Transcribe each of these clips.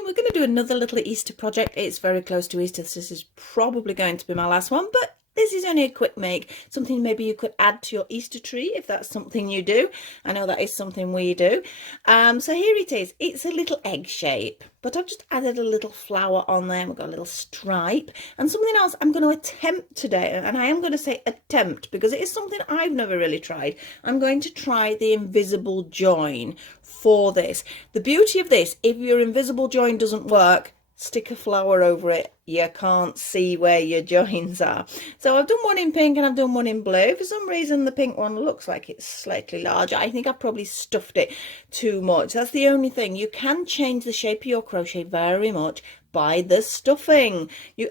We're going to do another little Easter project. It's very close to Easter, so this is probably going to be my last one, but this is only a quick make, something maybe you could add to your Easter tree if that's something you do. I know that is something we do. So here it is. It's a little egg shape, but I've just added a little flower on there. We've got a little stripe and something else I'm going to attempt today, and I am going to say attempt because it is something I've never really tried. I'm going to try the invisible join for this. The beauty of this, if your invisible join doesn't work, stick a flower over it. You can't see where your joins are. So I've done one in pink and I've done one in blue. For some reason the pink one looks like it's slightly larger. I think I've probably stuffed it too much. That's the only thing. You can change the shape of your crochet very much by the stuffing.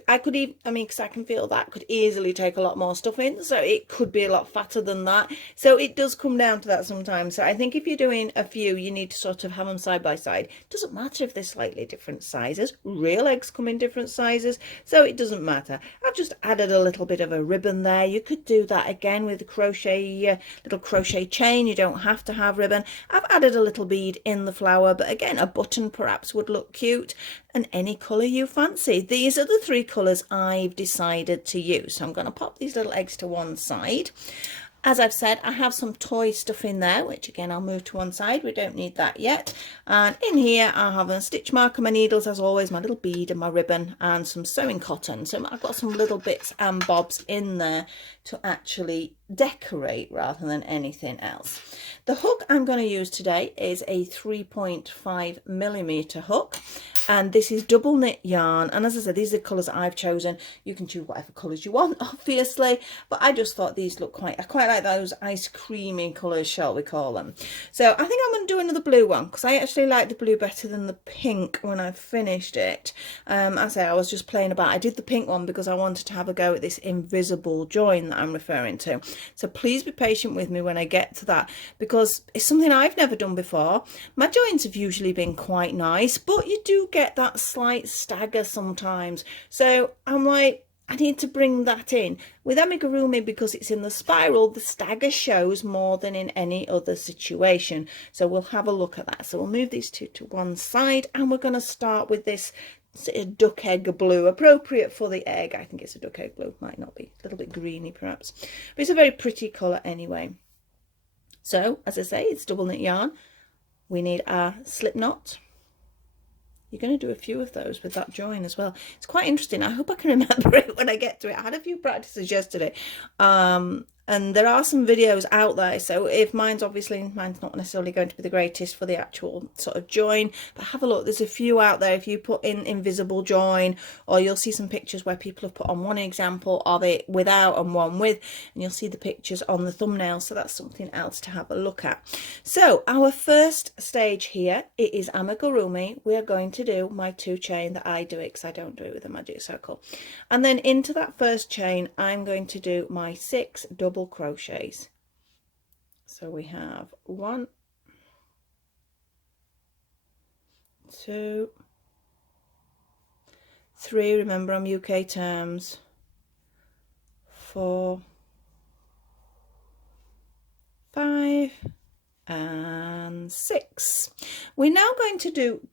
I could even, because I can feel that could easily take a lot more stuffing, so it could be a lot fatter than that. So it does come down to that sometimes. So I think if you're doing a few, you need to sort of have them side by side. It doesn't matter if they're slightly different sizes. Real eggs come in different sizes, so it doesn't matter. I've just added a little bit of a ribbon there. You could do that again with the crochet, little crochet chain. You don't have to have ribbon. I've added a little bead in the flower, but again, a button perhaps would look cute, and any colour you fancy. These are the three colours I've decided to use. So I'm going to pop these little eggs to one side. As I've said, I have some toy stuff in there, which again I'll move to one side. We don't need that yet. And in here I have a stitch marker, my needles as always, my little bead and my ribbon, and some sewing cotton. So I've got some little bits and bobs in there to actually decorate rather than anything else. The hook I'm going to use today is a 3.5mm hook, and this is double knit yarn. And as I said, these are the colours I've chosen. You can choose whatever colours you want, obviously, but I just thought these look I quite like those ice creamy colours, shall we call them. So I think I'm going to do another blue one because I actually like the blue better than the pink when I finished it. As I say, I was just playing about. I did the pink one because I wanted to have a go at this invisible join that I'm referring to. So please be patient with me when I get to that, because it's something I've never done before. My joins have usually been quite nice, but you do get that slight stagger sometimes. So I'm like, I need to bring that in. With Amigurumi, because it's in the spiral, the stagger shows more than in any other situation. So we'll have a look at that. So we'll move these two to one side, and we're going to start with this duck egg blue, appropriate for the egg. I think it's a duck egg blue, might not be, a little bit greeny perhaps, but it's a very pretty colour anyway. So as I say, it's double knit yarn. We need our slip knot. You're going to do a few of those with that join as well. It's quite interesting. I hope I can remember it when I get to it. I had a few practices yesterday. And there are some videos out there. So if mine's not necessarily going to be the greatest for the actual sort of join, but have a look. There's a few out there. If you put in invisible join, or you'll see some pictures where people have put on one example of it without and one with, and you'll see the pictures on the thumbnail. So that's something else to have a look at. So our first stage here, it is Amigurumi. We are going to do my 2 chain that I do it because I don't do it with a magic circle. And then into that first chain, I'm going to do my 6 double crochets. So we have 1, 2, 3, remember I'm UK terms, 4, 5 and 6. We're now going to do,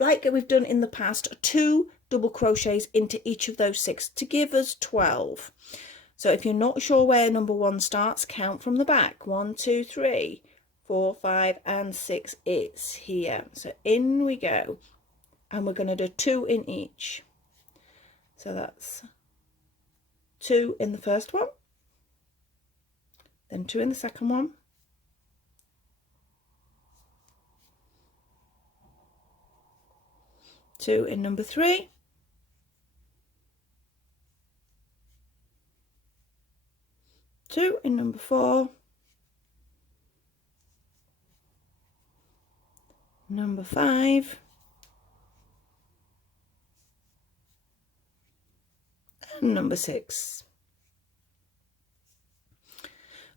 like we've done in the past, 2 double crochets into each of those 6 to give us 12. So if you're not sure where number 1 starts, count from the back. 1, 2, 3, 4, 5 and 6. It's here. So in we go, and we're going to do 2 in each. So that's 2 in the first one, then 2 in the second one, 2 in number 3, 2 in number 4, number 5, and number 6.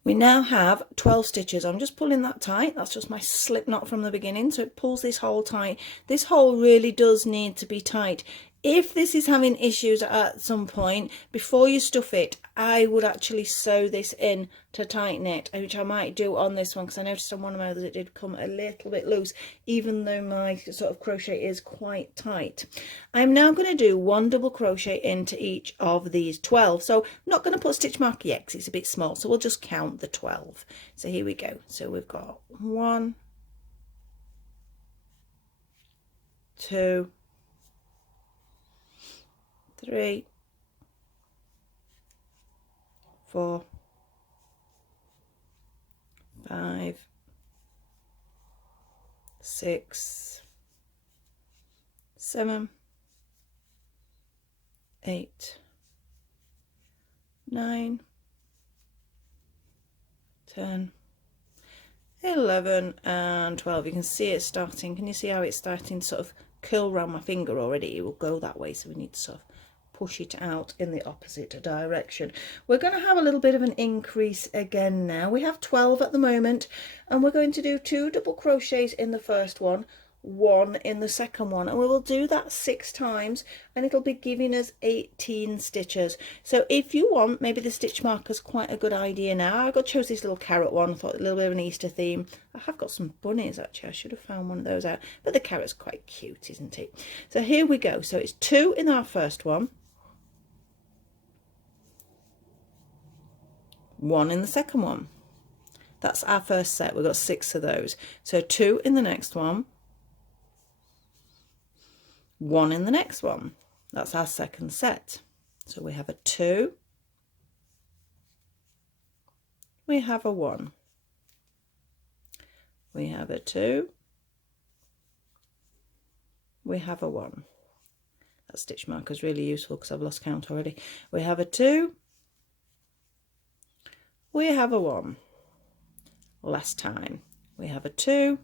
We now have 12 stitches. I'm just pulling that tight. That's just my slip knot from the beginning, so it pulls this hole tight. This hole really does need to be tight. If this is having issues at some point, before you stuff it, I would actually sew this in to tighten it, which I might do on this one, because I noticed on one of my others it did come a little bit loose, even though my sort of crochet is quite tight. I'm now going to do 1 double crochet into each of these 12. So I'm not going to put a stitch marker yet because it's a bit small, so we'll just count the 12. So here we go. So we've got 1, 2, 3, 4, 5, 6, 7, 8, 9, 10, 11 and 12. You can see it starting. Can you see how it's starting to sort of curl around my finger already? It will go that way, so we need to sort of push it out in the opposite direction. We're going to have a little bit of an increase again now. We have 12 at the moment, and we're going to do 2 double crochets in the first one, 1 in the second one, and we will do that 6 times, and it'll be giving us 18 stitches. So if you want, maybe the stitch marker is quite a good idea now. I chose this little carrot one. I thought a little bit of an Easter theme. I have got some bunnies actually. I should have found one of those out, but the carrot's quite cute, isn't it? So here we go. So it's 2 in our first one, 1 in the second one. That's our first set. We've got 6 of those. So 2 in the next one, 1 in the next one. That's our second set. So we have a 2, we have a 1, we have a 2, we have a 1. That stitch marker is really useful because I've lost count already. We have a 2, we have a 1. Last time we have a 2.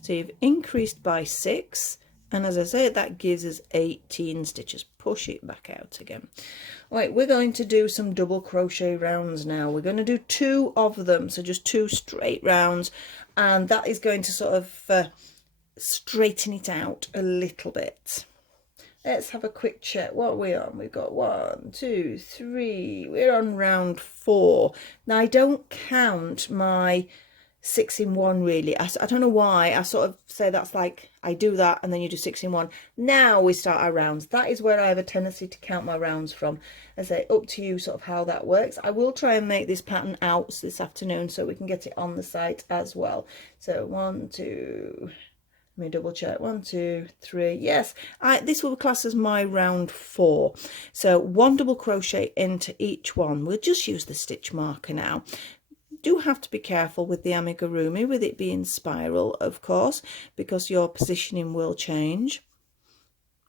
So you've increased by 6, and as I said, that gives us 18 stitches. Push it back out again. Right, we're going to do some double crochet rounds now. We're going to do 2 of them, so just 2 straight rounds, and that is going to sort of straighten it out a little bit. Let's have a quick check. What are we on? We've got 1, 2, 3. We're on round 4. Now I don't count my 6 in 1 really. I don't know why. I sort of say that's like I do that and then you do 6 in 1. Now we start our rounds. That is where I have a tendency to count my rounds from. I say up to you sort of how that works. I will try and make this pattern out this afternoon so we can get it on the site as well. So 1, 2. Let me double check. 1, 2, 3. Yes, this will be classed as my round 4. So 1 double crochet into each one. We'll just use the stitch marker now. Do have to be careful with the amigurumi, with it being spiral, of course, because your positioning will change.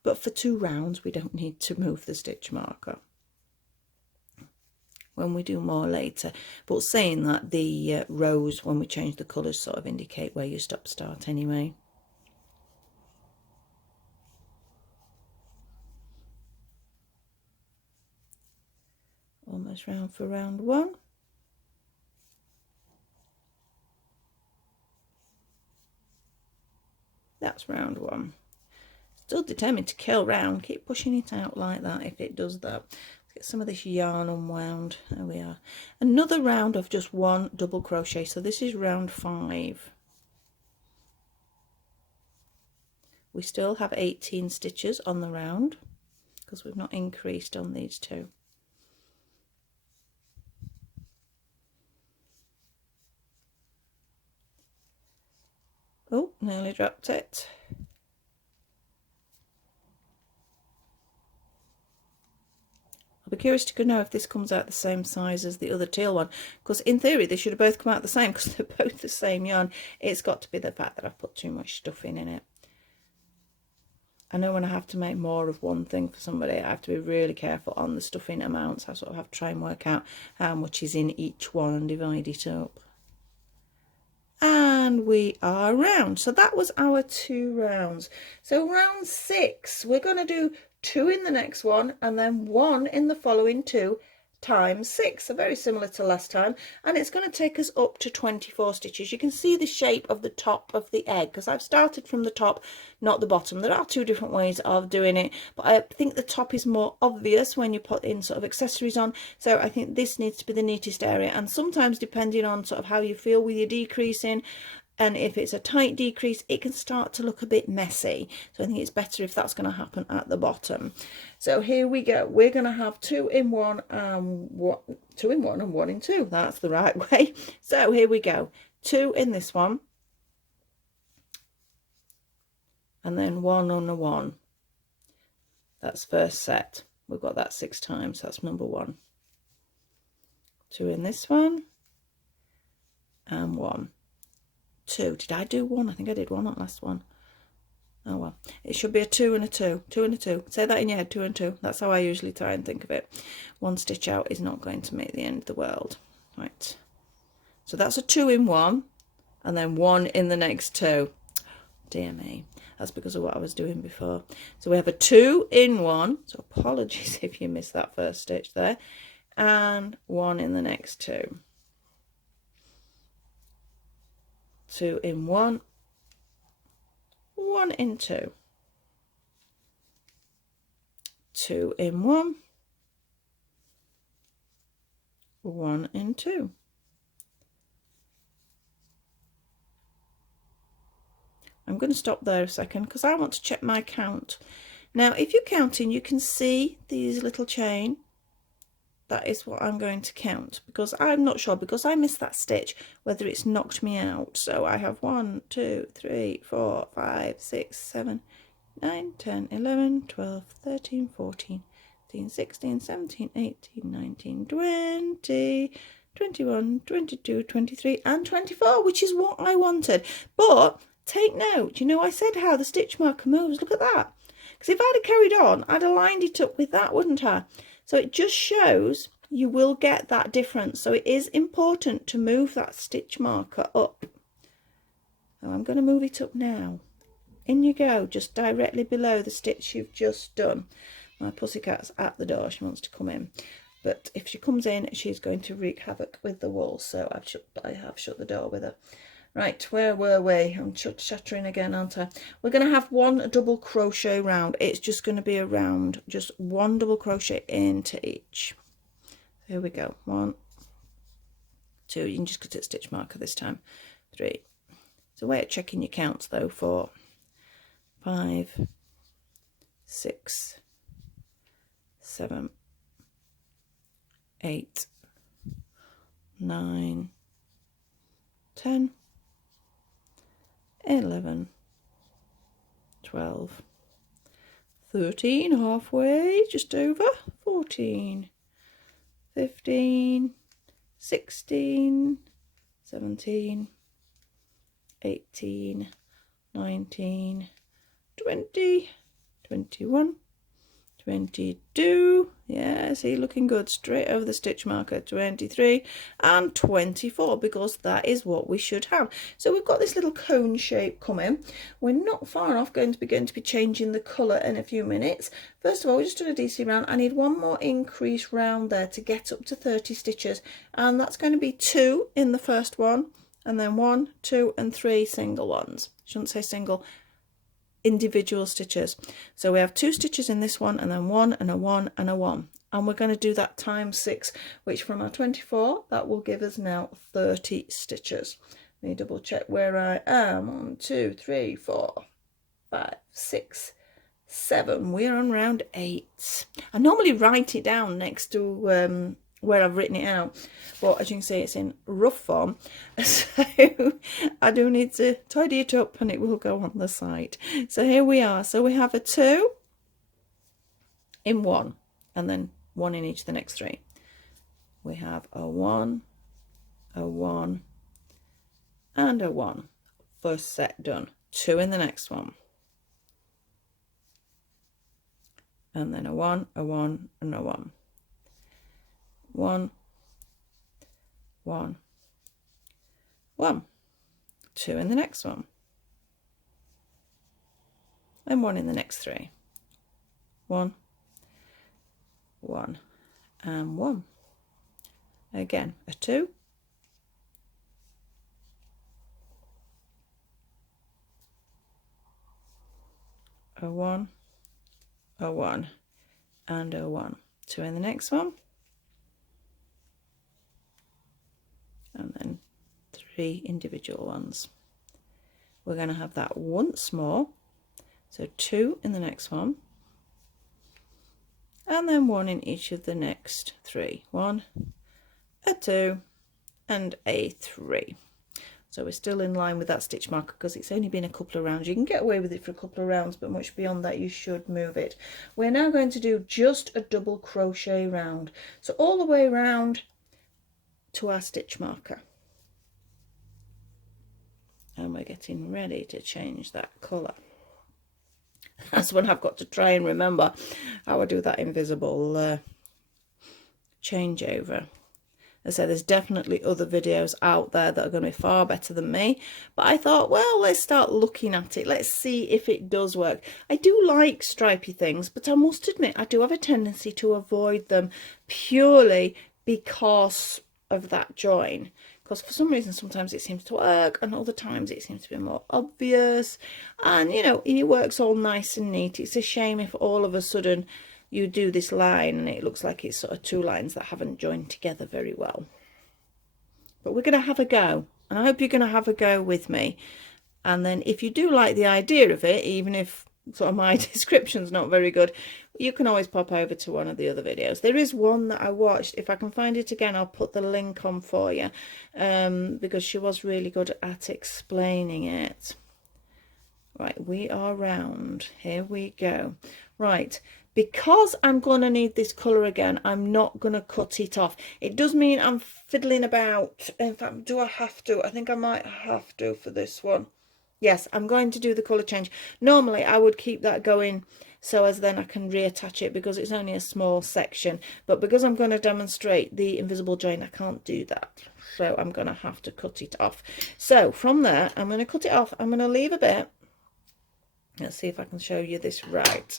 But for 2 rounds, we don't need to move the stitch marker. When we do more later. But saying that, the rows, when we change the colours, sort of indicate where you start anyway. Almost round for round 1. That's round 1. Still determined to kill round. Keep pushing it out like that if it does that. Let's get some of this yarn unwound. There we are. Another round of just 1 double crochet. So this is round 5. We still have 18 stitches on the round because we've not increased on these 2. Oh, nearly dropped it. I'll be curious to know if this comes out the same size as the other teal one, because in theory they should have both come out the same because they're both the same yarn. It's got to be the fact that I've put too much stuffing in it. I know when I have to make more of one thing for somebody, I have to be really careful on the stuffing amounts. I sort of have to try and work out how much is in each one and divide it up. And we are round. So that was our 2 rounds. So round 6, we're going to do 2 in the next one and then 1 in the following 2, times 6, so very similar to last time, and it's going to take us up to 24 stitches. You can see the shape of the top of the egg because I've started from the top, not the bottom. There are two different ways of doing it, but I think the top is more obvious when you put in sort of accessories on, so I think this needs to be the neatest area. And sometimes, depending on sort of how you feel with your decreasing, and if it's a tight decrease, it can start to look a bit messy, so I think it's better if that's going to happen at the bottom. So here we go, we're going to have 2 in 1 and 2 in 1 and 1 in 2, that's the right way. So here we go, 2 in this one, and then 1 on a 1. That's first set. We've got that 6 times, that's number 1. 2 in this one, and 1. 2. Did I do 1? I think I did 1 on last one. Oh well, it should be a 2 and a 2, 2 and a 2. Say that in your head, 2 and 2. That's how I usually try and think of it. 1 stitch out is not going to make the end of the world. Right, so that's a 2 in 1, and then 1 in the next 2. Dear me, that's because of what I was doing before. So we have a 2 in 1, so apologies if you missed that first stitch there, and 1 in the next 2. 2 in 1, 1 in 2, 2 in 1, 1 in 2. I'm going to stop there a second because I want to check my count. Now if you're counting, you can see these little chain. That is what I'm going to count, because I'm not sure, because I missed that stitch, whether it's knocked me out. So I have 1, 2, 3, 4, 5, 6, 7, 9, 10, 11, 12, 13, 14, 15, 16, 17, 18, 19, 20, 21, 22, 23 and 24, which is what I wanted. But take note, you know, I said how the stitch marker moves. Look at that. Because if I'd have carried on, I'd have lined it up with that, wouldn't I? So it just shows you will get that difference. So it is important to move that stitch marker up. So I'm going to move it up now. In you go, just directly below the stitch you've just done. My pussycat's at the door, she wants to come in. But if she comes in, she's going to wreak havoc with the wall. So I have shut the door with her. Right, where were we? I'm chattering again, aren't I? We're going to have 1 double crochet round. It's just going to be a round, just 1 double crochet into each. Here we go. 1, 2. You can just cut it stitch marker this time. 3. It's a way of checking your counts though. 4, 5, 6, 7, 8, 9, 10. 11, 12, 13, halfway, just over, 14, 15, 16, 17, 18, 19, 20, 21, 22, yeah, see, looking good, straight over the stitch marker, 23 and 24, because that is what we should have. So we've got this little cone shape coming. We're not far off going to be changing the colour in a few minutes. First of all, we just done a DC round. I need 1 more increase round there to get up to 30 stitches, and that's going to be 2 in the first one, and then 1, 2 and 3 single ones. Shouldn't say single, individual stitches. So we have 2 stitches in this one, and then 1 and a 1 and a 1, and we're going to do that times 6, which from our 24 that will give us now 30 stitches. Let me double check where I am. 1, 2, 3, 4, 5, 6, 7. We're on round 8. I normally write it down next to where I've written it out, but as you can see, it's in rough form, so I do need to tidy it up and it will go on the side. So here we are. So we have a 2 in 1, and then 1 in each of the next 3. We have a 1, a 1 and a 1. First set done. 2 in the next one, and then a 1, a 1 and a 1. 1, 1, 1, 2 in the next one, and 1 in the next 3. 1, 1 and 1. again a 2, a 1, a 1, and a 1, 2 in the next one, and then 3 individual ones. We're going to have that once more, so 2 in the next one, and then 1 in each of the next 3, 1, a 2, and a 3. So we're still in line with that stitch marker because it's only been a couple of rounds. You can get away with it for a couple of rounds, but much beyond that you should move it. We're now going to do just a double crochet round, so all the way around to our stitch marker, and we're getting ready to change that colour. That's when I've got to try and remember how I do that invisible changeover. As I say, there's definitely other videos out there that are going to be far better than me, but I thought, well, let's start looking at it. Let's see if it does work. I do like stripy things, but I must admit I do have a tendency to avoid them purely because of that join. Because for some reason sometimes it seems to work and other times it seems to be more obvious, and you know, it works all nice and neat. It's a shame if all of a sudden you do this line and it looks like it's sort of 2 lines that haven't joined together very well. But we're going to have a go, and I hope you're going to have a go with me. And then if you do like the idea of it, even if sort of my description's not very good, you can always pop over to one of the other videos. There is one that I watched. If I can find it again, I'll put the link on for you, because she was really good at explaining it. Right, we are round. Here we go. Right, because I'm going to need this colour again, I'm not going to cut it off. It does mean I'm fiddling about. In fact, do I have to? I think I might have to for this one. Yes, I'm going to do the colour change. Normally I would keep that going so as then I can reattach it because it's only a small section, but because I'm going to demonstrate the invisible join, I can't do that, so I'm going to have to cut it off. So from there I'm going to cut it off. I'm going to leave a bit. Let's see if I can show you this right.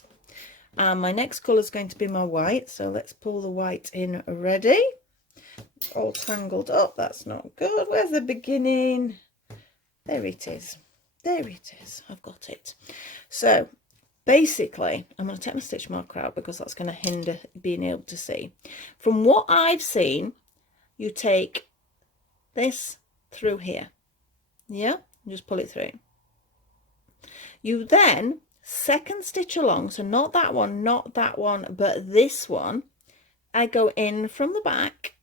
And my next colour is going to be my white, so let's pull the white in ready. It's all tangled up, that's not good. Where's the beginning? There it is. There it is. I've got it. So basically I'm going to take my stitch marker out because that's going to hinder being able to see. From what I've seen, you take this through here, yeah, and just pull it through. You then second stitch along, so not that one, but this one. I go in from the back,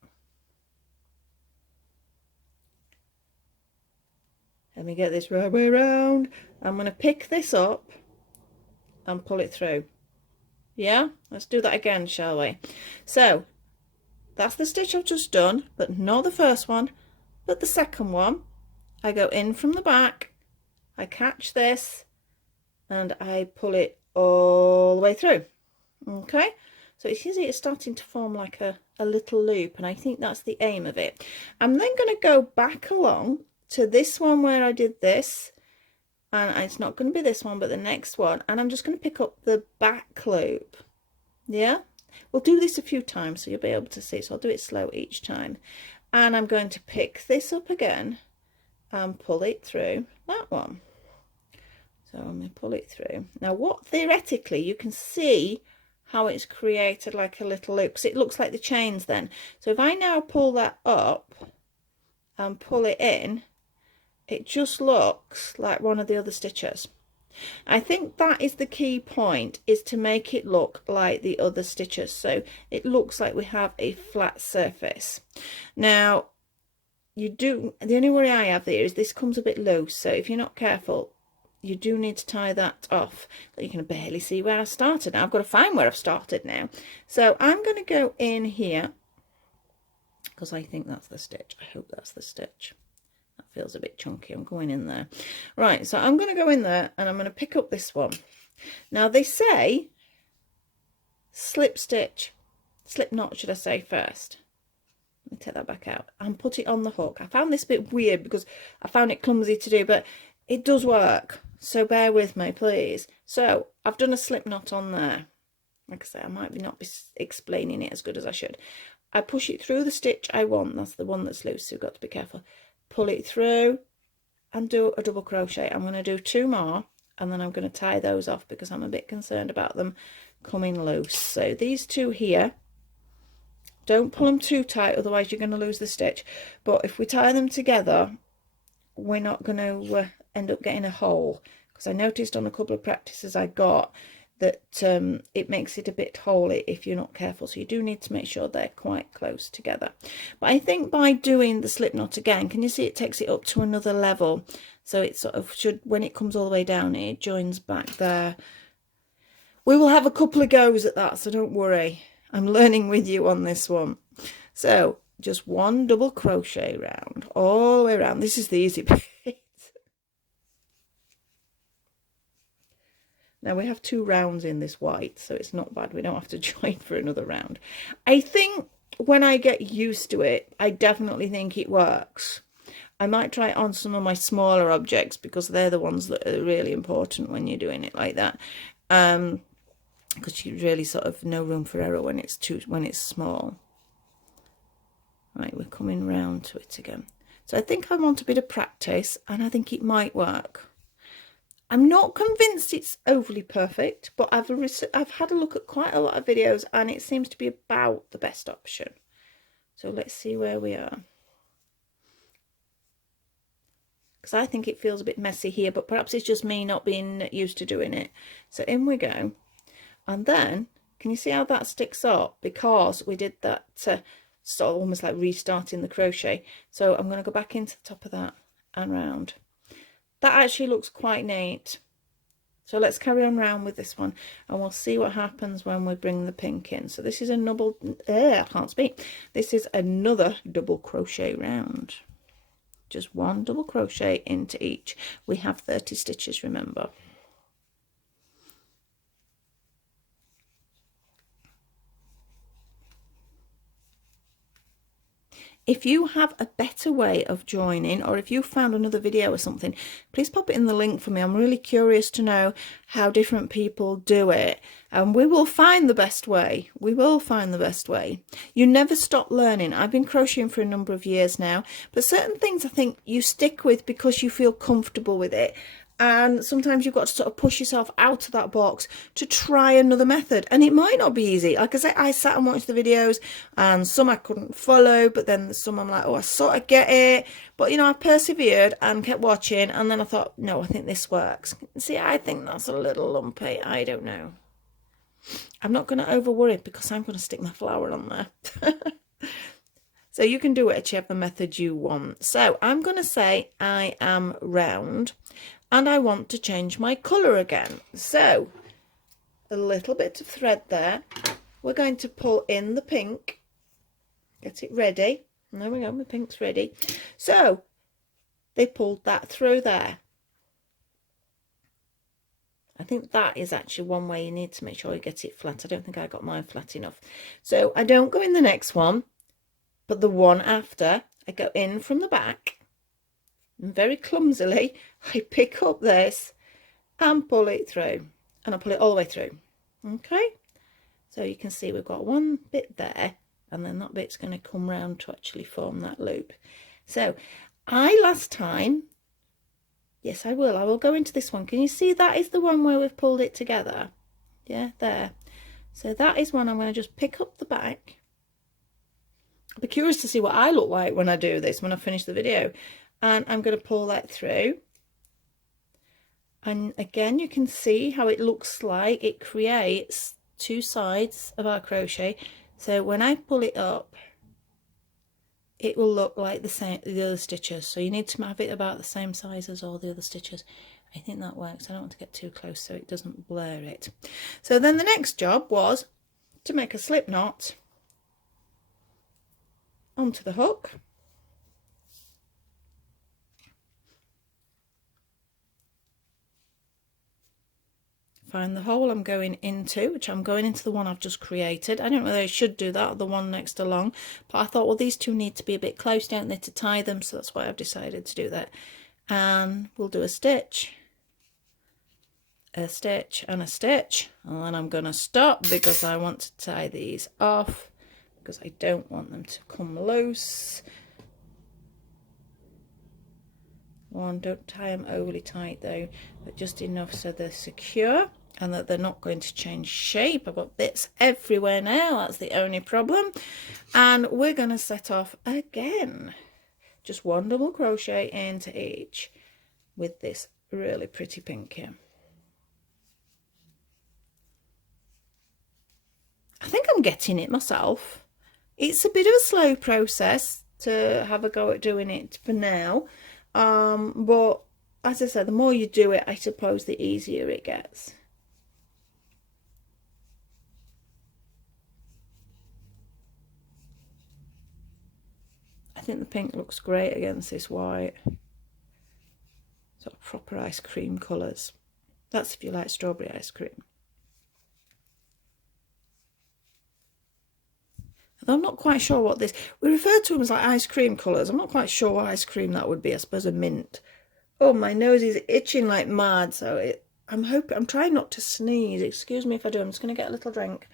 let me get this right way around. I'm going to pick this up and pull it through. Yeah, let's do that again, shall we? So that's the stitch I've just done, but not the first one, but the second one. I go in from the back, I catch this, and I pull it all the way through. Okay, so it's easy, it's starting to form like a little loop, and I think that's the aim of it. I'm then going to go back along to this one where I did this, and it's not going to be this one but the next one, and I'm just going to pick up the back loop. Yeah, we'll do this a few times so you'll be able to see, so I'll do it slow each time. And I'm going to pick this up again and pull it through that one. So I'm going to pull it through. Now what theoretically you can see how it's created like a little loop, because it looks like the chains then. So if I now pull that up and pull it in, it just looks like one of the other stitches. I think that is the key point, is to make it look like the other stitches, so it looks like we have a flat surface. Now the only worry I have there is this comes a bit loose, so if you're not careful you do need to tie that off. You can barely see where I started. Now I've got to find where I've started now. So I'm going to go in here because I think that's the stitch. I hope that's the stitch. That feels a bit chunky. I'm going in there. Right, so I'm going to go in there and I'm going to pick up this one. Now they say slip knot should I say first. Let me take that back out and put it on the hook. I found this a bit weird because I found it clumsy to do, but it does work, so bear with me please. So I've done a slip knot on there. Like I say, I might not be explaining it as good as I should. I push it through the stitch I want. That's the one that's loose, so you've got to be careful. Pull it through and do a double crochet. I'm going to do 2 more, and then I'm going to tie those off because I'm a bit concerned about them coming loose. So these 2 here, don't pull them too tight, otherwise you're going to lose the stitch. But if we tie them together, we're not going to end up getting a hole, because I noticed on a couple of practices I got that it makes it a bit holy if you're not careful. So you do need to make sure they're quite close together. But I think by doing the slip knot again, can you see it takes it up to another level? So it sort of should, when it comes all the way down, it joins back there. We will have a couple of goes at that, so don't worry. I'm learning with you on this one. So just 1 double crochet round all the way around. This is the easy bit. Now we have 2 rounds in this white, so it's not bad. We don't have to join for another round. I think when I get used to it, I definitely think it works. I might try it on some of my smaller objects, because they're the ones that are really important when you're doing it like that. Because you really sort of no room for error when it's small. Right, we're coming round to it again. So I think I want a bit of practice, and I think it might work. I'm not convinced it's overly perfect, but I've had a look at quite a lot of videos, and it seems to be about the best option. So let's see where we are. Because I think it feels a bit messy here, but perhaps it's just me not being used to doing it. So in we go. And then, can you see how that sticks up? Because we did that so almost like restarting the crochet. So I'm going to go back into the top of that and round. That actually looks quite neat. So let's carry on round with this one, and we'll see what happens when we bring the pink in. So this is a double, I can't speak. This is another double crochet round. Just 1 double crochet into each. We have 30 stitches, remember. If you have a better way of joining, or if you found another video or something, please pop it in the link for me. I'm really curious to know how different people do it, and we will find the best way. We will find the best way. You never stop learning. I've been crocheting for a number of years now, but certain things I think you stick with because you feel comfortable with it. And sometimes you've got to sort of push yourself out of that box to try another method, and it might not be easy. Like I say, I sat and watched the videos, and some I couldn't follow, but then some I'm like, oh, I sort of get it. But you know, I persevered and kept watching, and then I thought, no, I think this works. See, I think that's a little lumpy. I don't know. I'm not going to over worry, because I'm going to stick my flower on there. So you can do whichever method you want. So I'm going to say I am round, and I want to change my colour again. So a little bit of thread there. We're going to pull in the pink, get it ready. And there we go, my pink's ready. So they pulled that through there. I think that is actually one way you need to make sure you get it flat. I don't think I got mine flat enough. So I don't go in the next one, but the one after, I go in from the back. And very clumsily, I pick up this and pull it through, and I pull it all the way through. Okay, so you can see we've got one bit there, and then that bit's going to come round to actually form that loop. So last time, yes, I will go into this one. Can you see that is the one where we've pulled it together? Yeah, there. So that is one I'm going to just pick up the back. I'll be curious to see what I look like when I do this, when I finish the video. And I'm going to pull that through. And again, you can see how it looks like it creates 2 sides of our crochet. So when I pull it up, it will look like the other stitches. So you need to have it about the same size as all the other stitches. I think that works. I don't want to get too close so it doesn't blur it. So then the next job was to make a slip knot onto the hook. Find the hole I'm going into, which I'm going into the one I've just created. I don't know whether I should do that or the one next along, but I thought, well, these two need to be a bit close, don't they, to tie them, so that's why I've decided to do that. And we'll do a stitch, a stitch, and a stitch, and then I'm going to stop because I want to tie these off because I don't want them to come loose. One, don't tie them overly tight though, but just enough so they're secure and that they're not going to change shape. I've got bits everywhere now, that's the only problem. And we're going to set off again. Just one double crochet into each with this really pretty pink here. I think I'm getting it myself. It's a bit of a slow process to have a go at doing it for now. But as I said, the more you do it, I suppose the easier it gets. I think the pink looks great against this white. Sort of proper ice cream colours. That's if you like strawberry ice cream. Although I'm not quite sure what this... We refer to them as like ice cream colours. I'm not quite sure what ice cream that would be. I suppose a mint. Oh, my nose is itching like mad. So I'm trying not to sneeze. Excuse me if I do. I'm just going to get a little drink.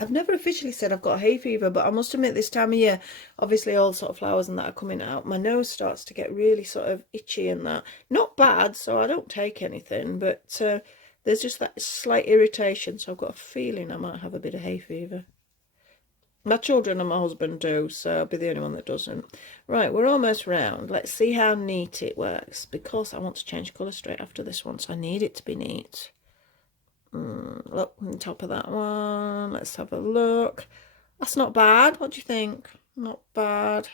I've never officially said I've got hay fever, but I must admit this time of year, obviously all sort of flowers and that are coming out, my nose starts to get really sort of itchy and that. Not bad, so I don't take anything, but there's just that slight irritation, so I've got a feeling I might have a bit of hay fever. My children and my husband do, so I'll be the only one that doesn't. Right, we're almost round. Let's see how neat it works, because I want to change colour straight after this one, so I need it to be neat. Look on top of that one. Let's have a look. That's not bad. What do you think? Not bad.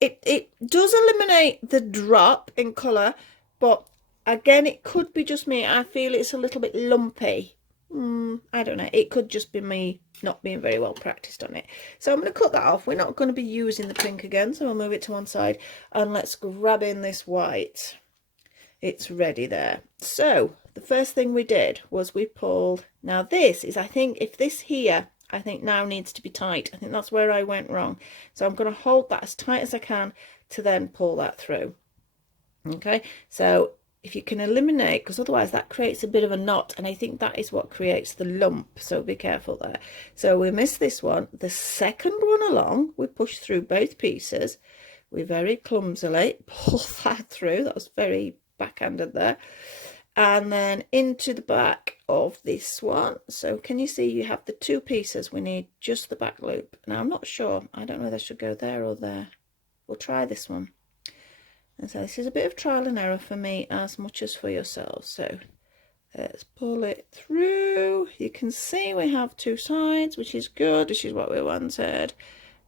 It does eliminate the drop in colour, but again, it could be just me. I feel it's a little bit lumpy. I don't know. It could just be me not being very well practiced on it. So I'm going to cut that off. We're not going to be using the pink again, so I'll move it to one side and let's grab in this white. It's ready there. So the first thing we did was we pulled. Now this is, I think, if this here, I think now needs to be tight. I think that's where I went wrong. So I'm going to hold that as tight as I can to then pull that through. Okay, so if you can eliminate, because otherwise that creates a bit of a knot, and I think that is what creates the lump, so be careful there. So we missed this one. The second one along, we push through both pieces. We very clumsily pull that through. That was very backhanded there, and then into the back of this one. So can you see you have the two pieces? We need just the back loop. Now I'm not sure, I don't know whether I should go there or there. We'll try this one. And so this is a bit of trial and error for me as much as for yourselves. So let's pull it through. You can see we have two sides, which is good, which is what we wanted.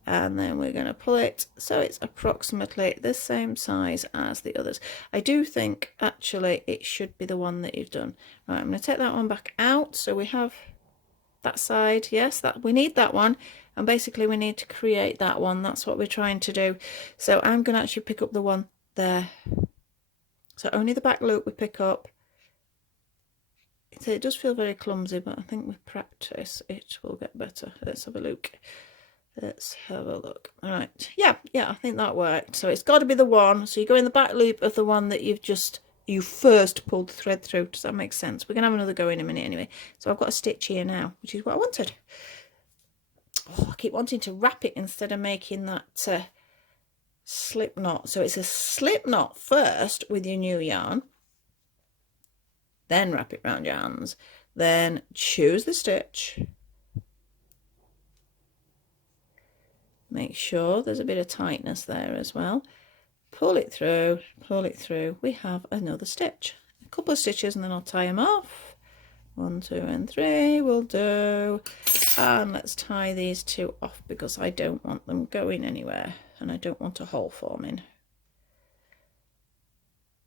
And then we're going to pull it so it's approximately the same size as the others. I do think actually it should be the one that you've done. Right, I'm going to take that one back out, so we have that side. Yes, that we need that one, and basically we need to create that one. That's what we're trying to do. So I'm going to actually pick up the one there. So only the back loop we pick up. So it does feel very clumsy, but I think with practice it will get better. Let's have a look. Let's have a look. All right. Yeah, I think that worked. So it's got to be the one. So you go in the back loop of the one that you first pulled the thread through. Does that make sense? We're going to have another go in a minute anyway. So I've got a stitch here now, which is what I wanted. Oh, I keep wanting to wrap it instead of making that slip knot. So it's a slip knot first with your new yarn. Then wrap it around your hands. Then choose the stitch. Make sure there's a bit of tightness there as well. Pull it through, pull it through. We have another stitch. A couple of stitches and then I'll tie them off. 1, 2 and 3 will do. And let's tie these two off because I don't want them going anywhere and I don't want a hole forming.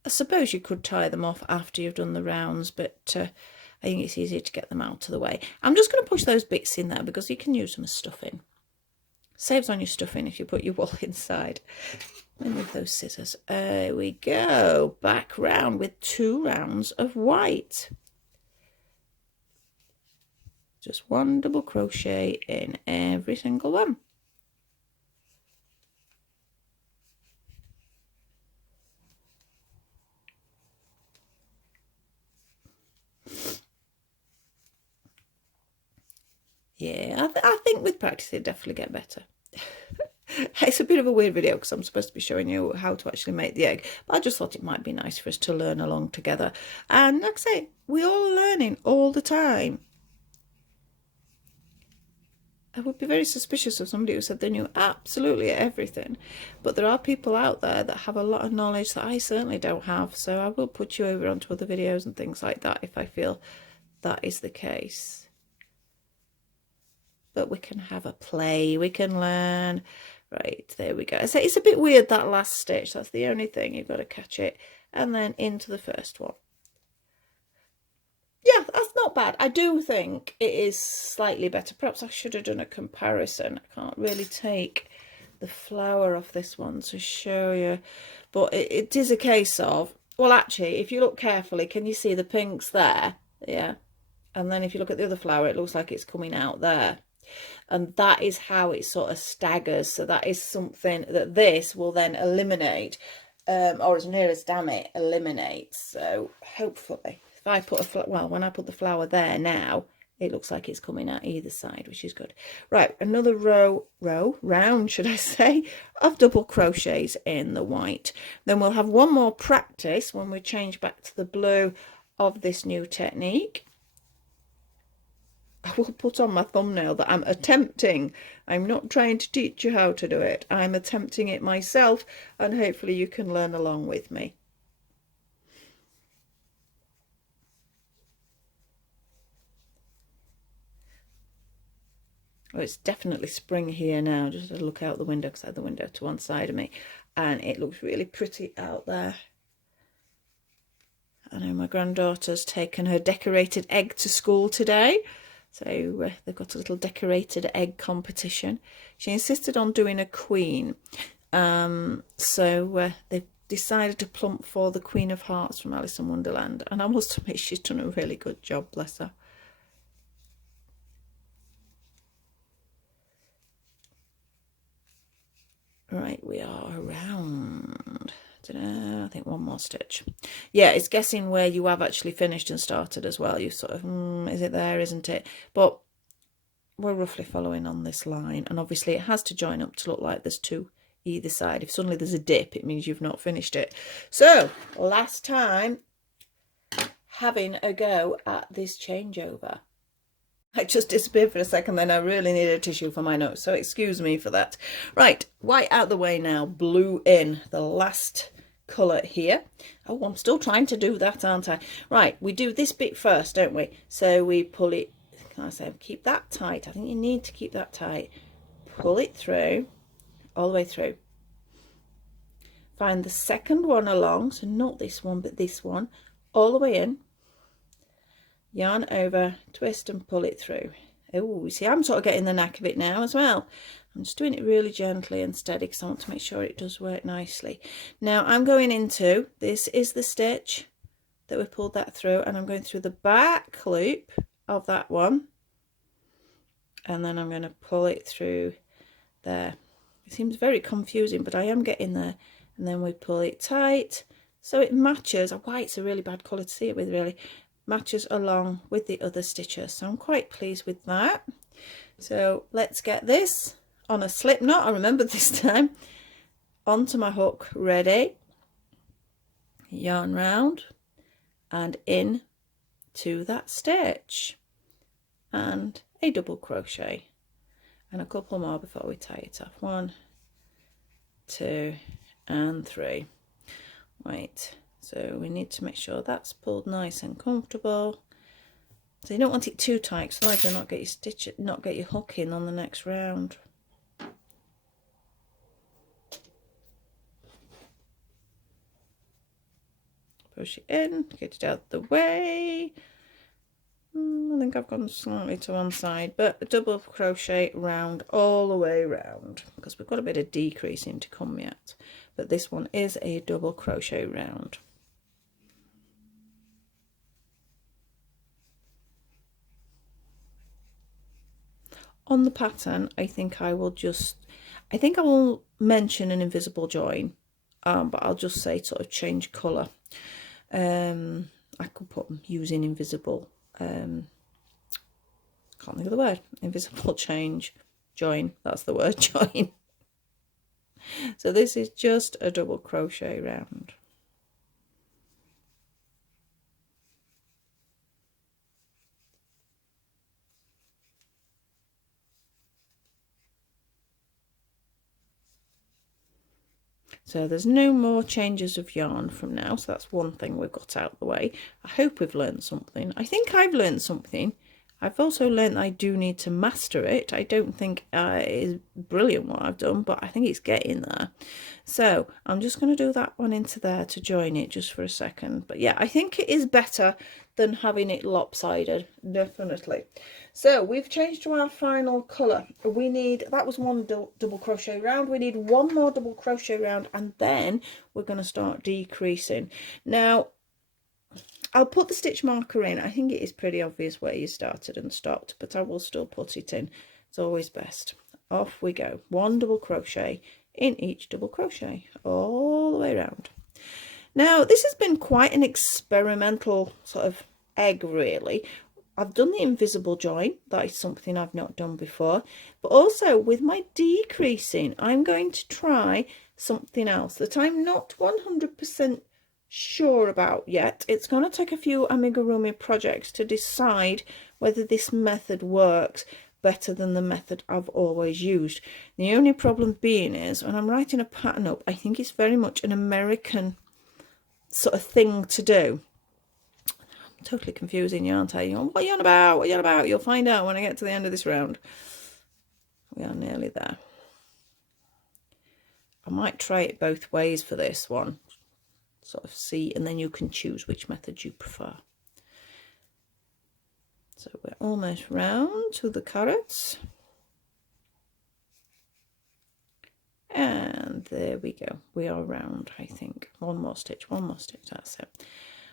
I suppose you could tie them off after you've done the rounds, but I think it's easier to get them out of the way. I'm just going to push those bits in there because you can use them as stuffing. Saves on your stuffing if you put your wool inside. And with those scissors, there we go. Back round with 2 rounds of white. Just 1 double crochet in every single one. think with practice it definitely get better. It's a bit of a weird video because I'm supposed to be showing you how to actually make the egg, but I just thought it might be nice for us to learn along together. And like I say, we all are learning all the time. I would be very suspicious of somebody who said they knew absolutely everything, but there are people out there that have a lot of knowledge that I certainly don't have, so I will put you over onto other videos and things like that if I feel that is the case. But we can have a play, we can learn. Right, there we go. So it's a bit weird, that last stitch. That's the only thing. You've got to catch it. And then into the first one. Yeah, that's not bad. I do think it is slightly better. Perhaps I should have done a comparison. I can't really take the flower off this one to show you. But it is a case of... Well, actually, if you look carefully, can you see the pinks there? Yeah. And then if you look at the other flower, it looks like it's coming out there. And that is how it sort of staggers. So that is something that this will then eliminate, or as near as damn it eliminates. So hopefully, if I put when I put the flower there now, it looks like it's coming out either side, which is good. Right, another round should I say, of double crochets in the white. Then we'll have one more practice when we change back to the blue of this new technique. I will put on my thumbnail that I'm attempting. I'm not trying to teach you how to do it. I'm attempting it myself, and hopefully you can learn along with me. Oh, it's definitely spring here now. Just a look out the window, because I have the window to one side of me, and it looks really pretty out there. I know my granddaughter's taken her decorated egg to school today. So they've got a little decorated egg competition. She insisted on doing a queen. So they've decided to plump for the Queen of Hearts from Alice in Wonderland. And I must admit, she's done a really good job, bless her. Right, we are around. I think one more stitch. Yeah, it's guessing where you have actually finished and started as well. You sort of, is it there, isn't it? But we're roughly following on this line, and obviously it has to join up to look like there's two either side. If suddenly there's a dip, it means you've not finished it. So last time, having a go at this changeover. I just disappeared for a second, then I really needed a tissue for my notes, so excuse me for that. Right, white out the way now, blue in, the last colour here. Oh, I'm still trying to do that, aren't I? Right, we do this bit first, don't we? So we pull it, can I say, keep that tight. I think you need to keep that tight. Pull it through, all the way through. Find the second one along, so not this one, but this one, all the way in. Yarn over, twist and pull it through. Oh, you see, I'm sort of getting the knack of it now as well. I'm just doing it really gently and steady because I want to make sure it does work nicely. Now I'm going into, this is the stitch that we pulled that through, and I'm going through the back loop of that one, and then I'm going to pull it through there. It seems very confusing, but I am getting there. And then we pull it tight so it matches. White's a really bad colour to see it with, really. Matches along with the other stitches, so I'm quite pleased with that. So let's get this on a slip knot. I remembered this time. Onto my hook, ready. Yarn round and in to that stitch, and a double crochet, and a couple more before we tie it off. 1, 2 and 3. Right, so we need to make sure that's pulled nice and comfortable. So you don't want it too tight, so otherwise you'll not get your stitch, not get your hook in on the next round. Push it in, get it out the way. I think I've gone slightly to one side, but a double crochet round all the way round, because we've got a bit of decreasing to come yet. But this one is a double crochet round. On the pattern, I think I will mention an invisible join, but I'll just say sort of change colour. I could put using invisible, can't can't think of the word, invisible join, that's the word, join. So this is just a double crochet round. So there's no more changes of yarn from now, so that's one thing we've got out of the way. I hope we've learned something. I think I've learned something. I've also learned I do need to master it. I don't think it is brilliant what I've done, but I think it's getting there. So I'm just going to do that one into there to join it just for a second. But yeah, I think it is better than having it lopsided, definitely. So we've changed to our final colour. We need, that was one double crochet round. We need one more double crochet round, and then we're going to start decreasing. Now, I'll put the stitch marker in. I think it is pretty obvious where you started and stopped, but I will still put it in. It's always best. Off we go. One double crochet in each double crochet all the way around. Now, this has been quite an experimental sort of egg, really. I've done the invisible join. That is something I've not done before. But also with my decreasing, I'm going to try something else that I'm not 100% sure about yet. It's going to take a few amigurumi projects to decide whether this method works better than the method I've always used. The only problem being is when I'm writing a pattern up, I think it's very much an American sort of thing to do. I'm totally confusing you, aren't I? You're, what are you on about? What are you on about? You'll find out when I get to the end of this round. We are nearly there. I might try it both ways for this one. Sort of see, and then you can choose which method you prefer. So we're almost round to the carrots, and there we go, we are round. I think one more stitch, that's it.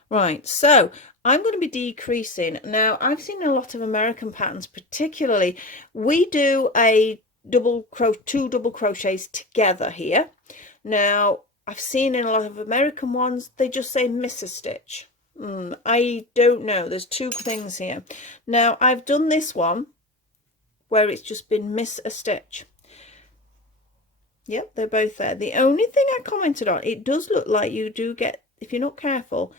Right, so I'm going to be decreasing. Now, I've seen a lot of American patterns, particularly we do a two double crochets together here. Now, I've seen in a lot of American ones, they just say miss a stitch. I don't know. There's two things here. Now, I've done this one where it's just been miss a stitch. Yep, they're both there. The only thing I commented on, it does look like you do get, if you're not careful,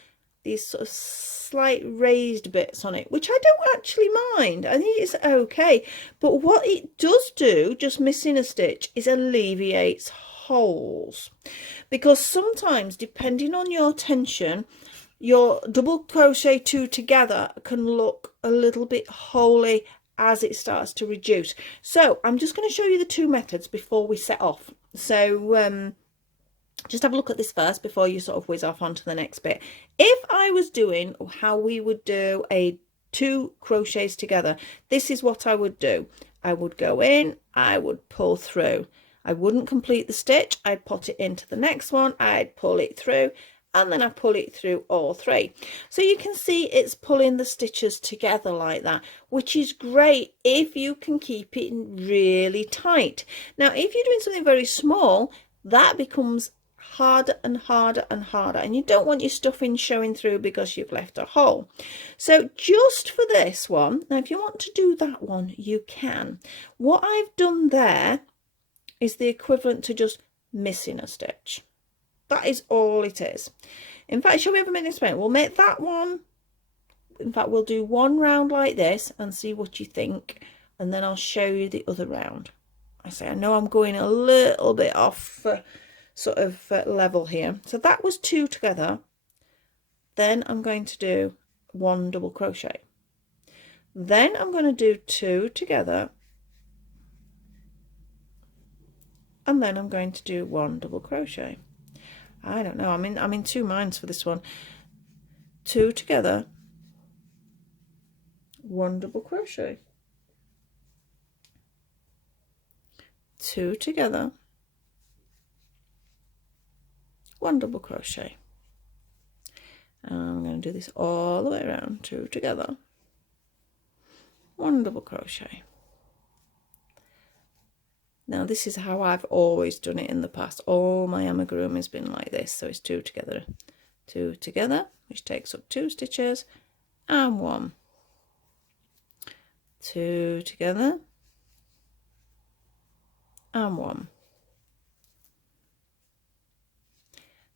these sort of slight raised bits on it, which I don't actually mind. I think it's okay. But what it does do, just missing a stitch, is alleviates holes, because sometimes depending on your tension, your double crochet two together can look a little bit holy as it starts to reduce. So I'm just going to show you the two methods before we set off. So just have a look at this first before you sort of whiz off onto the next bit. If I was doing how we would do a two crochets together, this is what I would do. I would go in, I would pull through. I wouldn't complete the stitch. I'd put it into the next one. I'd pull it through, and then I pull it through all three. So you can see it's pulling the stitches together like that, which is great if you can keep it really tight. Now, if you're doing something very small, that becomes harder and harder and harder, and you don't want your stuffing showing through because you've left a hole. So just for this one, now if you want to do that one, you can. What I've done there is the equivalent to just missing a stitch. That is all it is. In fact, shall we have a minute experiment? We'll make that one. In fact, we'll do one round like this and see what you think, and then I'll show you the other round. I know I'm going a little bit off sort of level here. So that was two together. Then I'm going to do one double crochet. Then I'm going to do two together. And then I'm going to do one double crochet. I don't know, I'm in two minds for this one. Two together, one double crochet. Two together, one double crochet. And I'm going to do this all the way around. Two together, one double crochet. Now, this is how I've always done it in the past. All my amigurumi has been like this. So it's two together, which takes up two stitches, and one. 2 together, and 1,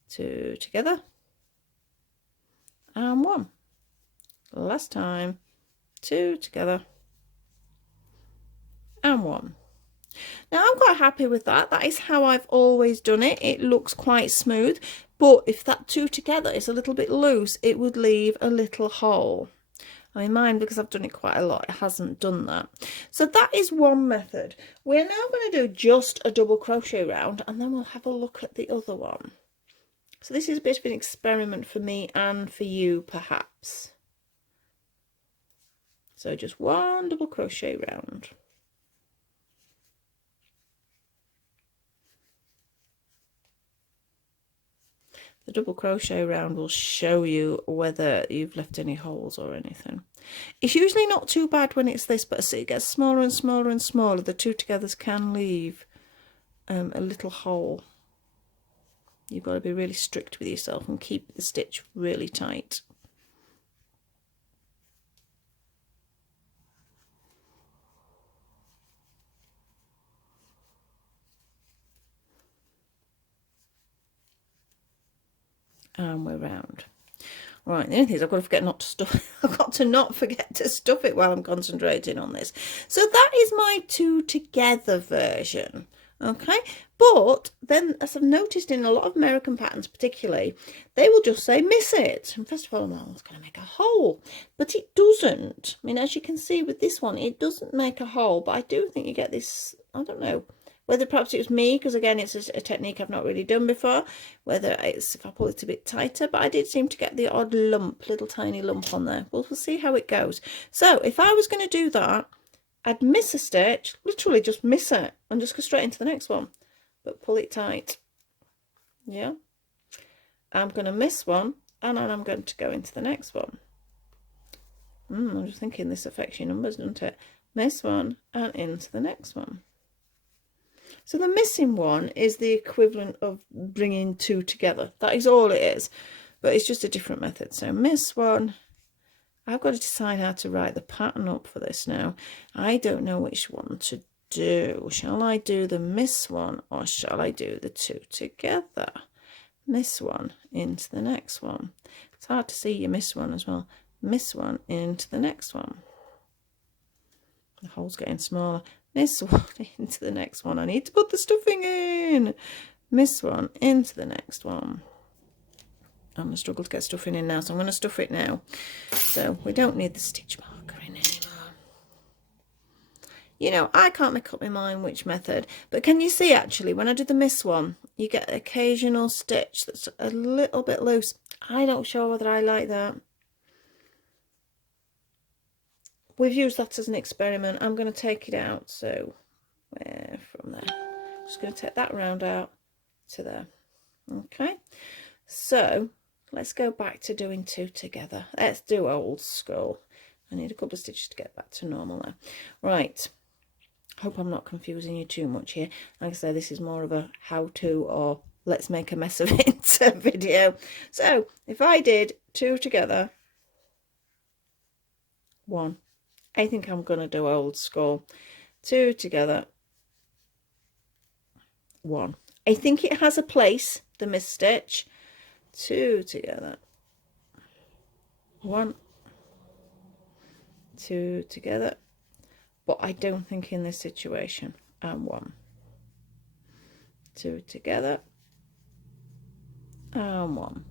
2 together, and 1. Last time, 2 together, and 1. Now I'm quite happy with that. That is how I've always done it. It looks quite smooth, but if that 2 together is a little bit loose, it would leave a little hole. I mean, mine, because I've done it quite a lot, it hasn't done that. So that is one method. We're now going to do just a double crochet round, and then we'll have a look at the other one. So this is a bit of an experiment for me and for you, perhaps. So just one double crochet round. The double crochet round will show you whether you've left any holes or anything. It's usually not too bad when it's this, but as it gets smaller and smaller and smaller, the 2 togethers can leave a little hole. You've got to be really strict with yourself and keep the stitch really tight. And we're round. Right, the only thing is I've got to forget not to stuff. I've got to not forget to stuff it while I'm concentrating on this. So that is my 2 together version. Okay, but then as I've noticed in a lot of American patterns particularly, they will just say miss it. And first of all, well, it's going to make a hole, but it doesn't. I mean, as you can see with this one, it doesn't make a hole, but I do think you get this, I don't know, whether perhaps it was me, because again, it's a technique I've not really done before, whether it's if I pull it a bit tighter, but I did seem to get the odd lump, little tiny lump on there. We'll see how it goes. So if I was going to do that, I'd miss a stitch, literally just miss it, and just go straight into the next one, but pull it tight. Yeah, I'm going to miss one, and then I'm going to go into the next one. I'm just thinking this affects your numbers, doesn't it? Miss one, and into the next one. So the missing one is the equivalent of bringing 2 together. That is all it is, but it's just a different method. So miss one. I've got to decide how to write the pattern up for this now. I don't know which one to do. Shall I do the miss one, or shall I do the 2 together? Miss one into the next one. It's hard to see you miss one as well. Miss one into the next one. The hole's getting smaller. Miss one into the next one. I need to put the stuffing in. Miss one into the next one. I'm going to struggle to get stuffing in now, so I'm going to stuff it now. So we don't need the stitch marker in anymore. You know, I can't make up my mind which method, but can you see actually when I do the miss one, you get an occasional stitch that's a little bit loose. I'm not sure whether I like that. We've used that as an experiment. I'm going to take it out. So where from there? Just going to take that round out to there. Okay. So let's go back to doing 2 together. Let's do old school. I need a couple of stitches to get back to normal now. Right. Hope I'm not confusing you too much here. Like I say, this is more of a how-to or let's make a mess of it video. So if I did 2 together, 1. I think I'm going to do old school. 2 together, 1. I think it has a place, the miss stitch. 2 together, 1, 2 together, but I don't think in this situation. And 1, 2 together, and 1,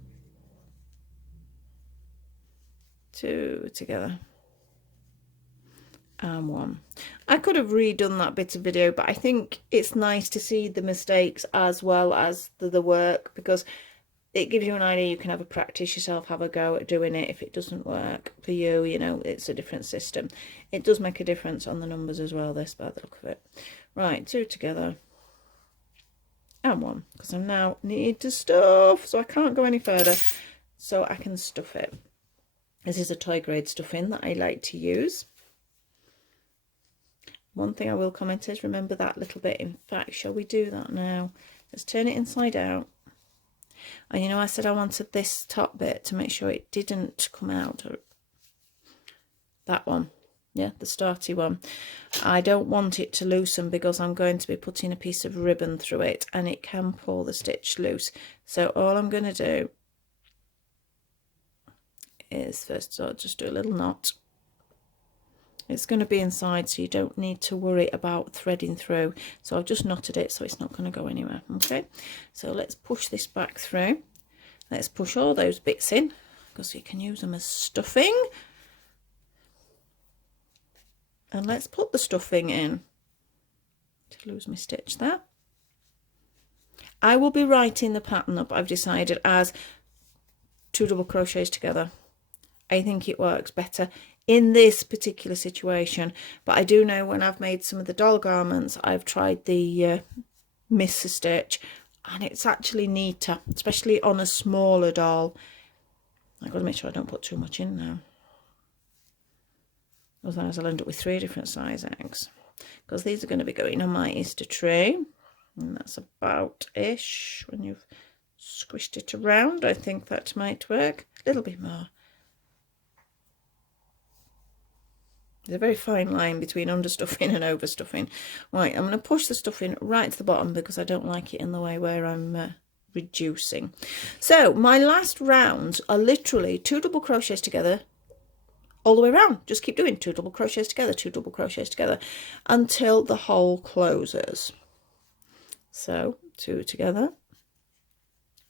2 together, and 1. I could have redone that bit of video, but I think it's nice to see the mistakes as well as the work, because it gives you an idea. You can have a practice yourself, have a go at doing it. If it doesn't work for you, you know, it's a different system. It does make a difference on the numbers as well, this, by the look of it. Right, 2 together, and 1, because I now need to stuff, so I can't go any further, so I can stuff it. This is a toy grade stuffing that I like to use. One thing I will comment is remember that little bit. In fact, shall we do that now? Let's turn it inside out. And you know, I said I wanted this top bit to make sure it didn't come out. That one. yeah, the starty one. I don't want it to loosen because I'm going to be putting a piece of ribbon through it and it can pull the stitch loose. So all I'm going to do is first I'll just do a little knot. It's going to be inside, so you don't need to worry about threading through. So I've just knotted it so it's not going to go anywhere. Okay, so let's push this back through. Let's push all those bits in because you can use them as stuffing. And let's put the stuffing in. To lose my stitch there. I will be writing the pattern up, I've decided, as 2 double crochets together. I think it works better in this particular situation, but I do know when I've made some of the doll garments, I've tried the Miss stitch, and it's actually neater, especially on a smaller doll. I've got to make sure I don't put too much in now, otherwise I'll end up with 3 different size eggs, because these are going to be going on my Easter tree, and that's about ish when you've squished it around. I think that might work a little bit more. There's a very fine line between understuffing and overstuffing. Right, I'm going to push the stuffing right to the bottom because I don't like it in the way where I'm reducing. So my last rounds are literally 2 double crochets together all the way around. Just keep doing 2 double crochets together, 2 double crochets together until the hole closes. So 2 together,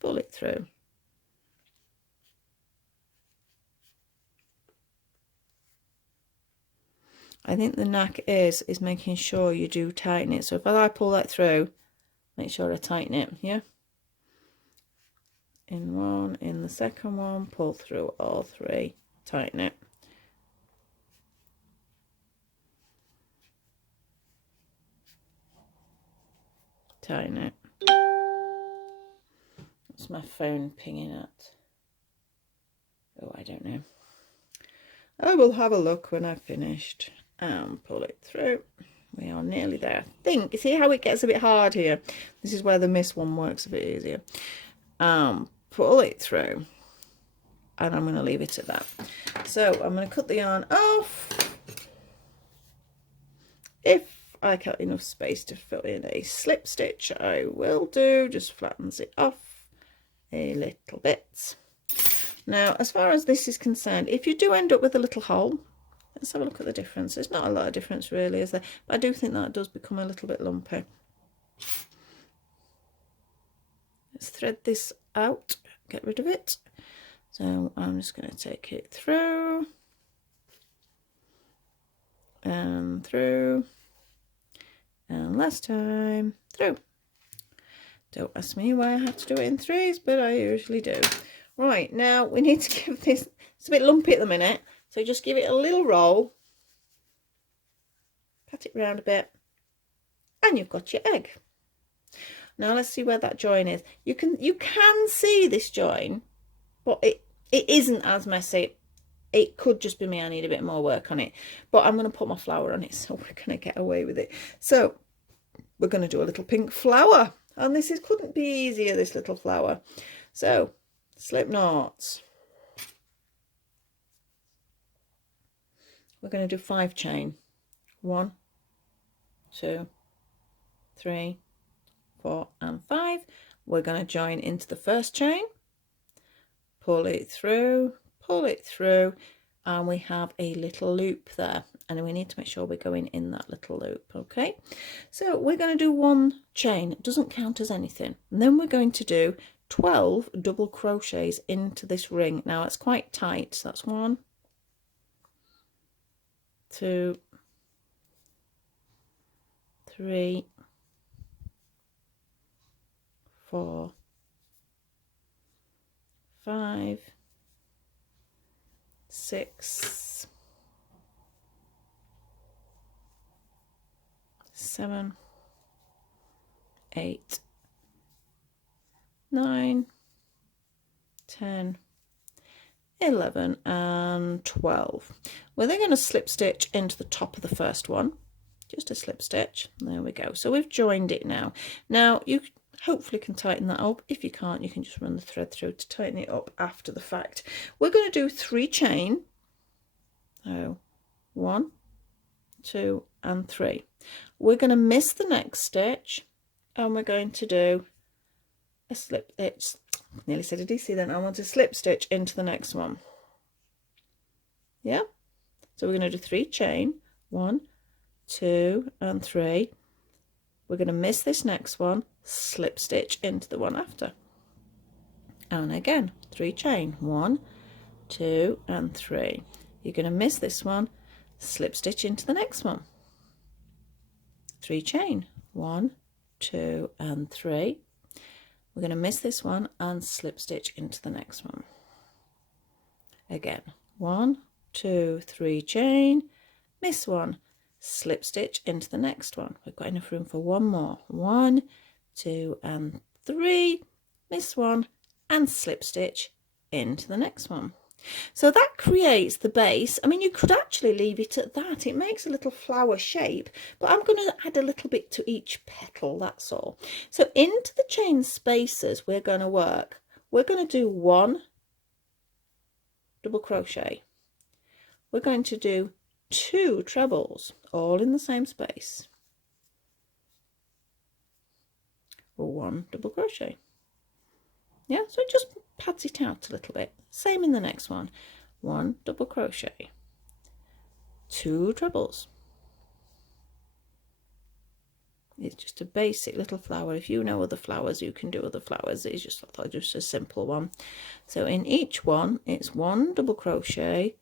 pull it through. I think the knack is making sure you do tighten it. So if I pull that through, make sure I tighten it, yeah? In one, in the second one, pull through all 3, tighten it. Tighten it. What's my phone pinging at? Oh, I don't know. I will have a look when I've finished. And pull it through. We are nearly there. Think, see how it gets a bit hard here? This is where the Miss one works a bit easier. Pull it through, and I'm going to leave it at that. So I'm going to cut the yarn off. If I cut enough space to fill in a slip stitch, I will do. Just flattens it off a little bit. Now, as far as this is concerned, if you do end up with a little hole, let's have a look at the difference. There's not a lot of difference really, is there? But I do think that does become a little bit lumpy. Let's thread this out, get rid of it. So I'm just going to take it through and through, and last time through. Don't ask me why I have to do it in 3s, but I usually do. Right, now we need to give this, it's a bit lumpy at the minute, so just give it a little roll, pat it round a bit, and you've got your egg. Now let's see where that join is. You can see this join, but it isn't as messy. It could just be me, I need a bit more work on it, but I'm going to put my flower on it, so we're going to get away with it. So we're going to do a little pink flower, and this couldn't be easier, this little flower. So slip knots. We're going to do 5 chain. 1, 2, 3, 4 and 5. We're going to join into the first chain, pull it through, and we have a little loop there, and we need to make sure we're going in that little loop. Okay, so we're going to do 1 chain. It doesn't count as anything, and then we're going to do 12 double crochets into this ring. Now it's quite tight, so that's 1, 2, 3, 4, 5, 6, 7, 8, 9, 10, 11 and 12. We're then going to slip stitch into the top of the first one, just a slip stitch. There we go. So we've joined it now. Now you hopefully can tighten that up. If you can't, you can just run the thread through to tighten it up after the fact. We're going to do 3 chain. So 1, 2 and 3. We're going to miss the next stitch and we're going to do a slip stitch. Nearly said a DC then. I want to slip stitch into the next one. Yeah, so we're going to do 3 chain, 1, 2 and 3. We're going to miss this next one, slip stitch into the one after, and again 3 chain, 1, 2 and 3. You're going to miss this one, slip stitch into the next one, 3 chain, 1, 2 and 3. We're going to miss this one and slip stitch into the next one. Again, 1, 2, 3 chain, miss one, slip stitch into the next one. We've got enough room for one more. 1, 2 and 3, miss one and slip stitch into the next one. So that creates the base. I mean, you could actually leave it at that. It makes a little flower shape, but I'm going to add a little bit to each petal, that's all. So into the chain spaces we're going to work. We're going to do 1 double crochet. We're going to do 2 trebles, all in the same space. Or 1 double crochet. Yeah, so just pads it out a little bit. Same in the next one. 1 double crochet, 2 trebles. It's just a basic little flower. If you know other flowers, you can do other flowers. It's just, I thought, just a simple one. So in each one, it's 1 double crochet,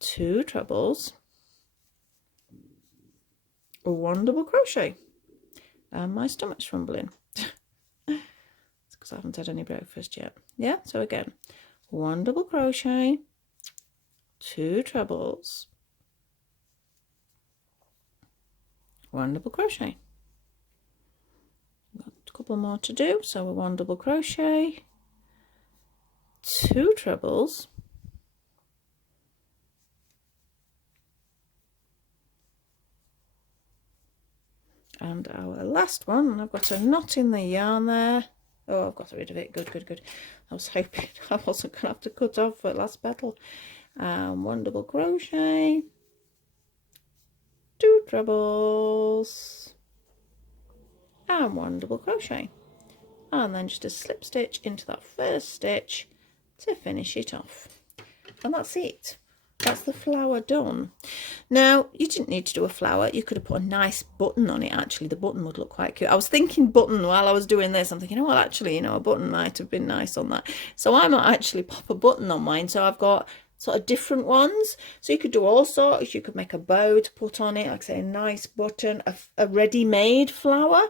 2 trebles, or 1 double crochet. And my stomach's rumbling. It's because I haven't had any breakfast yet. Yeah, so again, 1 double crochet, 2 trebles, 1 double crochet. Got a couple more to do, so 1 double crochet, 2 trebles, and our last one, and I've got a knot in the yarn there. Oh, I've got rid of it. Good, good, good. I was hoping I wasn't going to have to cut off at last petal. 1 double crochet, 2 trebles, and 1 double crochet. And then just a slip stitch into that first stitch to finish it off. And that's it. That's the flower done. Now, you didn't need to do a flower. You could have put a nice button on it, actually. The button would look quite cute. I was thinking button while I was doing this. I'm thinking, oh, well, actually, you know, a button might have been nice on that. So I might actually pop a button on mine. So I've got sort of different ones. So you could do all sorts. You could make a bow to put on it, like say a nice button, a ready-made flower.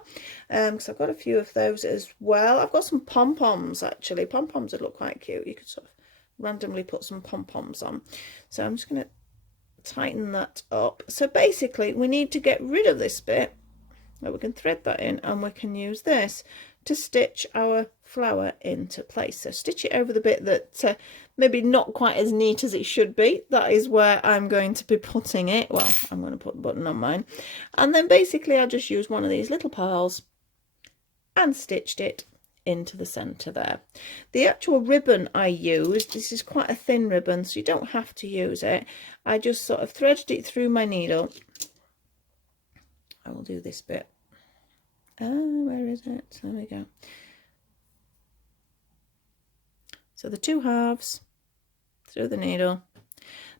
Because I've got a few of those as well. I've got some pom-poms, actually. Pom-poms would look quite cute. You could sort of randomly put some pom-poms on. So I'm just going to tighten that up. So basically we need to get rid of this bit. Well, we can thread that in and we can use this to stitch our flower into place. So stitch it over the bit that maybe not quite as neat as it should be. That is where I'm going to be putting it. Well, I'm going to put the button on mine. And then basically I'll just use one of these little pearls and stitched it into the center there. The actual ribbon I used, this is quite a thin ribbon, so you don't have to use it. I just sort of threaded it through my needle. I will do this bit. Where is it? There we go. So the 2 halves through the needle.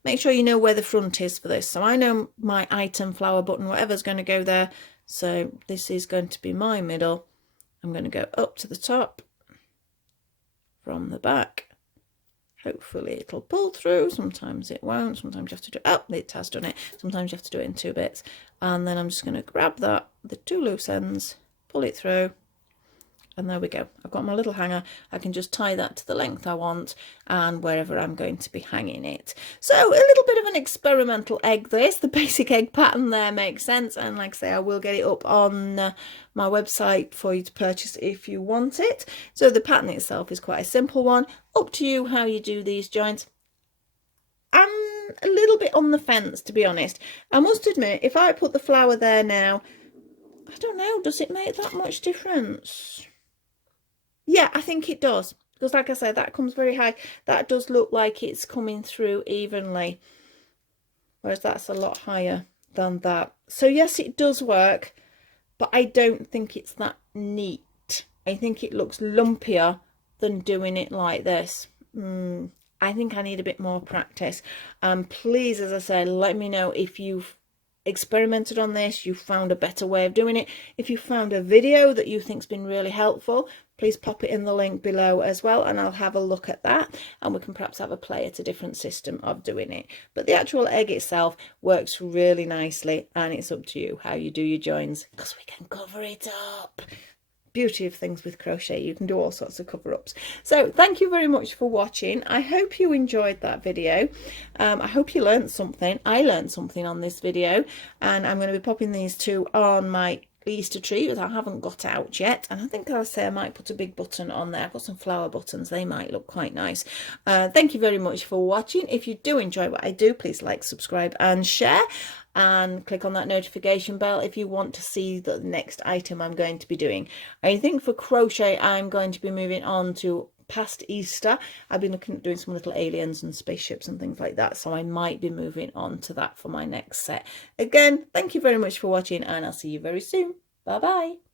Make sure you know where the front is for this. So I know my item, flower, button, whatever's going to go there. So this is going to be my middle. I'm going to go up to the top from the back. Hopefully it'll pull through. Sometimes it won't. Sometimes you have to do it. Oh, it has done it. Sometimes you have to do it in 2 bits. And then I'm just going to grab that, the 2 loose ends, pull it through. And there we go. I've got my little hanger. I can just tie that to the length I want and wherever I'm going to be hanging it. So a little bit of an experimental egg this. The basic egg pattern there makes sense. And like I say, I will get it up on my website for you to purchase if you want it. So the pattern itself is quite a simple one. Up to you how you do these joints. I'm a little bit on the fence, to be honest. I must admit, if I put the flower there now, I don't know, does it make that much difference? Yeah, I think it does, because like I said, that comes very high. That does look like it's coming through evenly. whereas that's a lot higher than that. So yes, it does work, but I don't think it's that neat. I think it looks lumpier than doing it like this. I think I need a bit more practice. Please, as I said, let me know if you've experimented on this, you found a better way of doing it. If you found a video that you think's been really helpful, please pop it in the link below as well, and I'll have a look at that, and we can perhaps have a play at a different system of doing it. But the actual egg itself works really nicely, and it's up to you how you do your joins, because we can cover it up. Beauty of things with crochet, you can do all sorts of cover-ups. So thank you very much for watching. I hope you enjoyed that video. I hope you learned something. I learned something on this video, and I'm going to be popping these two on my Easter tree that I haven't got out yet, and I think I'll say I might put a big button on there. I've got some flower buttons, they might look quite nice. Thank you very much for watching. If you do enjoy what I do, please like, subscribe and share, and click on that notification bell if you want to see the next item I'm going to be doing. I think for crochet I'm going to be moving on to past Easter. I've been looking at doing some little aliens and spaceships and things like that, so I might be moving on to that for my next set. Again, thank you very much for watching, and I'll see you very soon. Bye bye.